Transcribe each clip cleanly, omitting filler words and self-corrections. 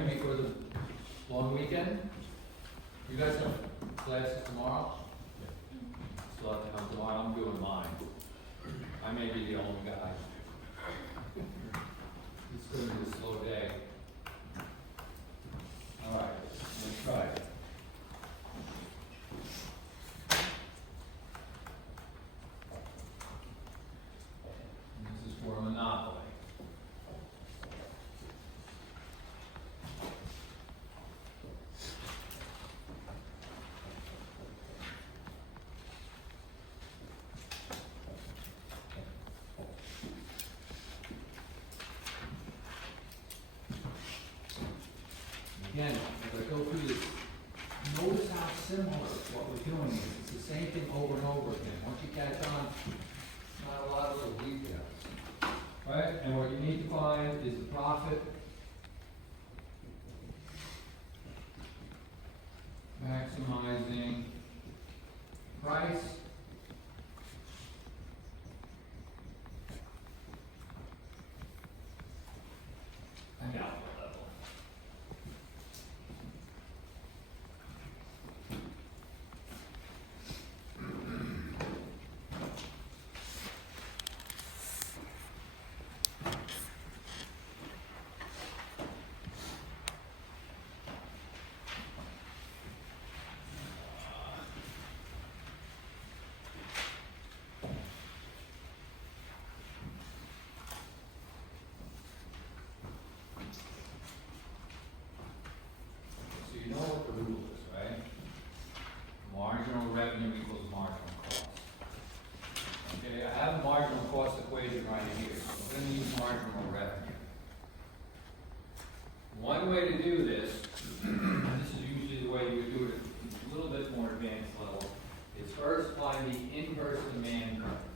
preparing me for the long weekend. You guys have classes tomorrow? Still have to come tomorrow, I'm doing mine. I may be the only guy. It's gonna be a slow day. All right, let's try it. And this is for Monopoly. Again, as I go through this, notice how similar what we're doing is. It's the same thing over and over again. Once you catch on, not a lot of little details. Right? And what you need to find is the profit, maximizing price, and output level. So you know what the rule is, right? Marginal revenue equals marginal cost. Okay, I have a marginal cost equation right here, so we're gonna use marginal revenue. One way to do this, and this is usually the way you would do it at a little bit more advanced level, is first find the inverse demand curve.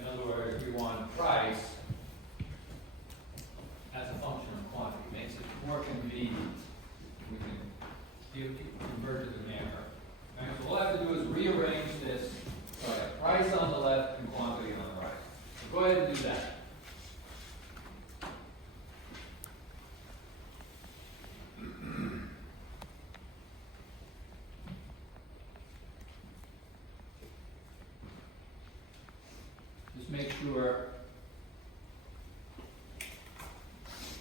In other words, we want price as a function of quantity. Makes it more convenient. We can convert to the demand curve. Right, so all I have to do is rearrange this. So I have price on the left and quantity on the right. So go ahead and do that. Just make sure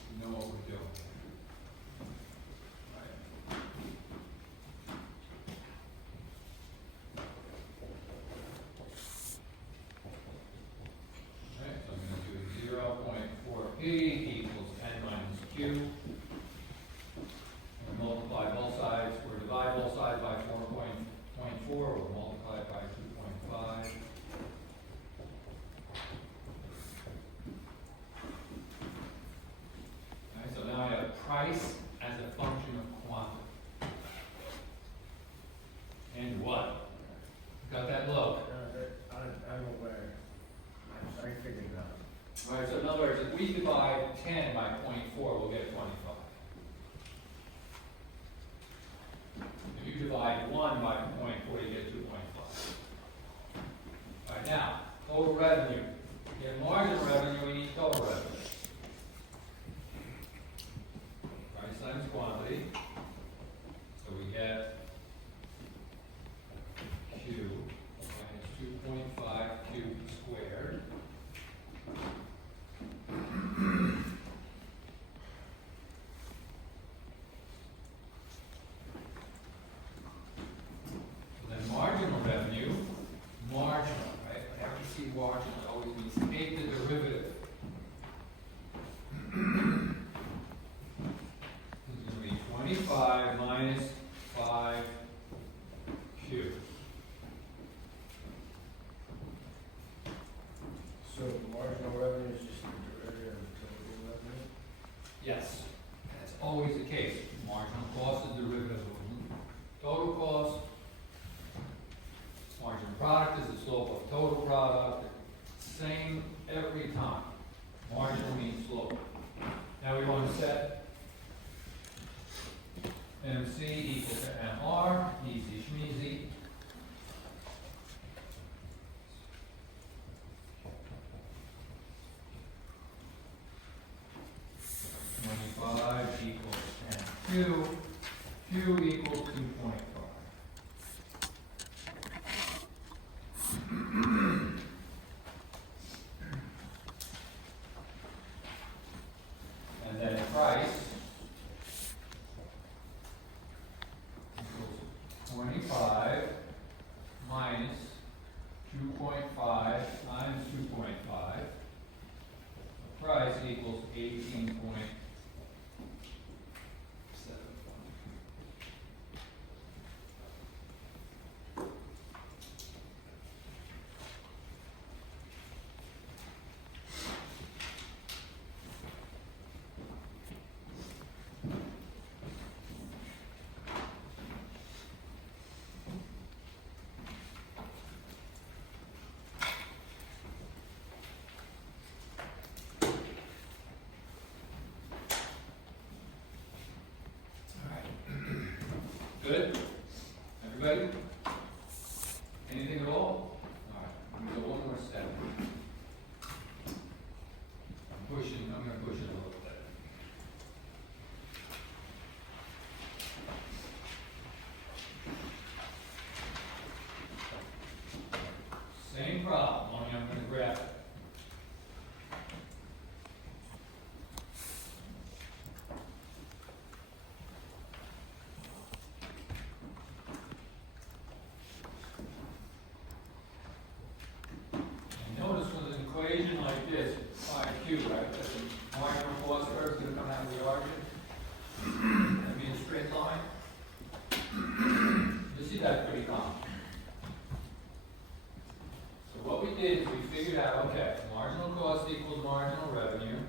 you know what we're doing. Right. Okay, so I'm going to do 0.4p equals n minus q. And multiply both sides, or divide both sides by 4.4, or multiply it by 2.5. Alright, so now I have price as a function of quantity. And what? Got that look? I'm aware. I figured it out. Alright, so in other words, if we divide 10 by 0.4, we'll get 25. If you divide 1 by 0.4, you get 2.5. Alright, now, total revenue. To get margin revenue, we need total revenue. Price times quantity. So we get Q minus 2.5 Q squared. 5 minus 2.5 times 2.5. The price equals 18.75. Good? Everybody? Anything at all? Alright, I'm gonna go one more step. I'm gonna push it a little bit. Same problem, only I'm gonna graph it. Notice with an equation like this, phi q, right, that the marginal cost curve is gonna come out of the origin. That'd be a straight line. You see that's pretty common. So what we did is we figured out, okay, marginal cost equals marginal revenue.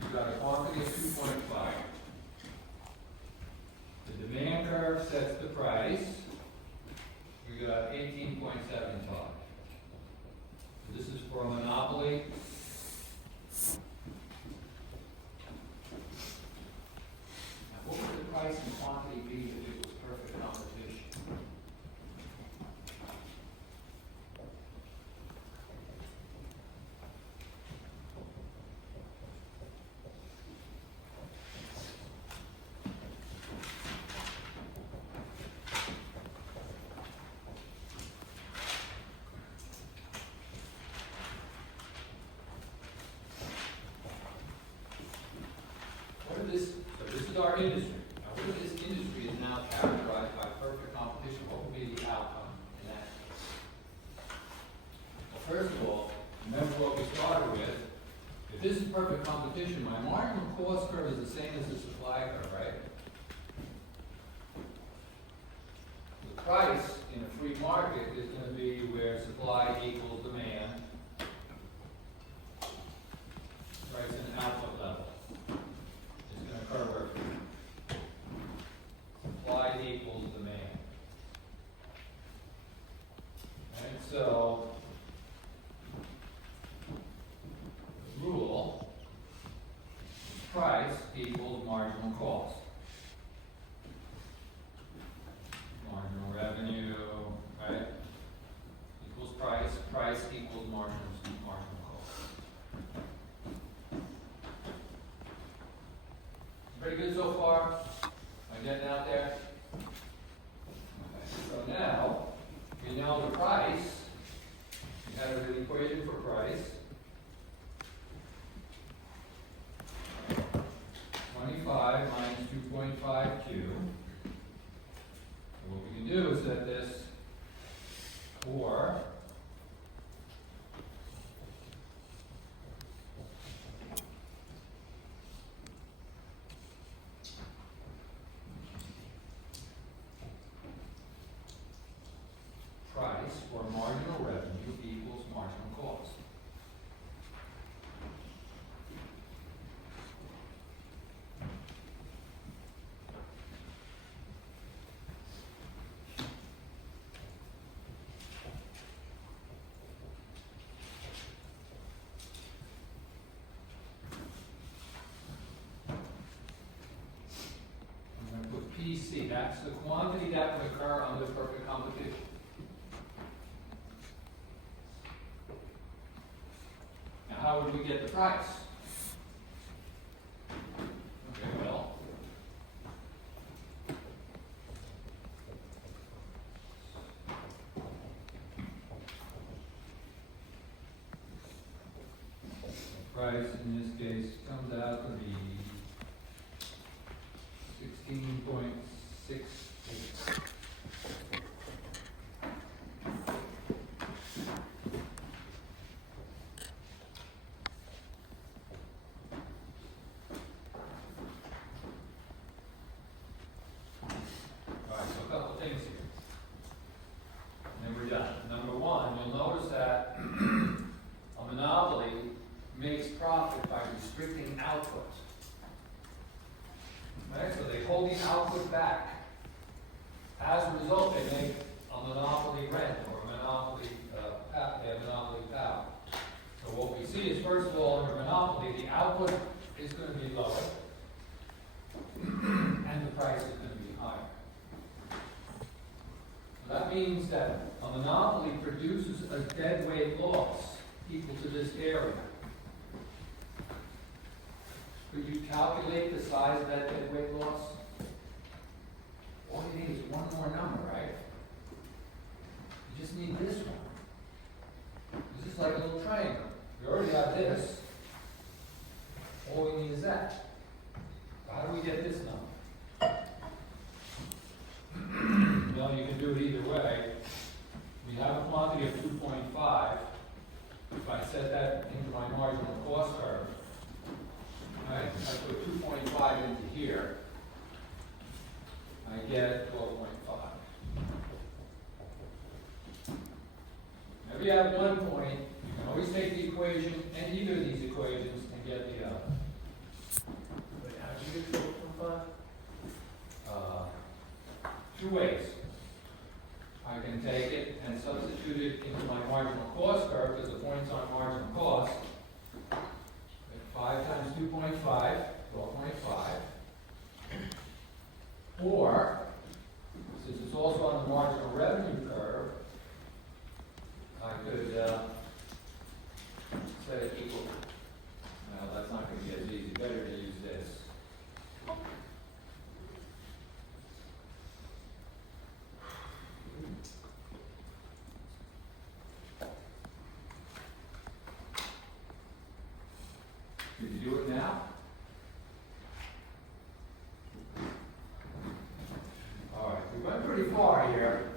We've got a quantity of 2.5. The demand curve sets the price. We got 18.75. This is for a monopoly. Now, what would the price and quantity be if it was perfect competition? So this is our industry. Now, what if this industry is now characterized by perfect competition? What would be the outcome in that case? Well, first of all, remember what we started with. If this is perfect competition, my marginal cost curve is the same as the supply curve, right? The price in a free market is going to be where supply equals demand. Price in output level. Curve. Supply equals demand. And so the rule is price equals marginal cost. Marginal revenue, right? Equals price. Price equals marginal cost. Pretty good so far? Am I getting out there? Okay, so now, we know the price. We have an equation for price. 25 minus 2.5q. What we can do is set this for price or marginal revenue equals marginal cost. I'm going to put PC, that's the quantity that would occur under perfect competition. How would we get the price? Okay, well, the price in this case comes out to be 16.68. they make a monopoly rent or a monopoly, they have monopoly power. So what we see is, first of all, under monopoly, the output is gonna be lower, and the price is gonna be higher. So that means that a monopoly produces a deadweight loss equal to this area. Could you calculate the size of that deadweight loss? All you need is one more number, right? You just need this one. This is like a little triangle. We already have this. All we need is that. How do we get this number? Well, you can do it either way. We have a quantity of 2.5. If I set that into my marginal cost curve, right, I put 2.5 into here, I get 12.5. If you have 1 point, you can always take the equation and either of these equations and get the other. Wait, how'd you get 12.5? 2 ways. I can take it and substitute it into my marginal cost curve, because the points on marginal cost. 5 times 2.5, 12.5. Or, since it's also on the marginal revenue curve, I could set it equal. Well, that's not going to be as easy. Better to use this. Did you do it now? All right, we went pretty far here.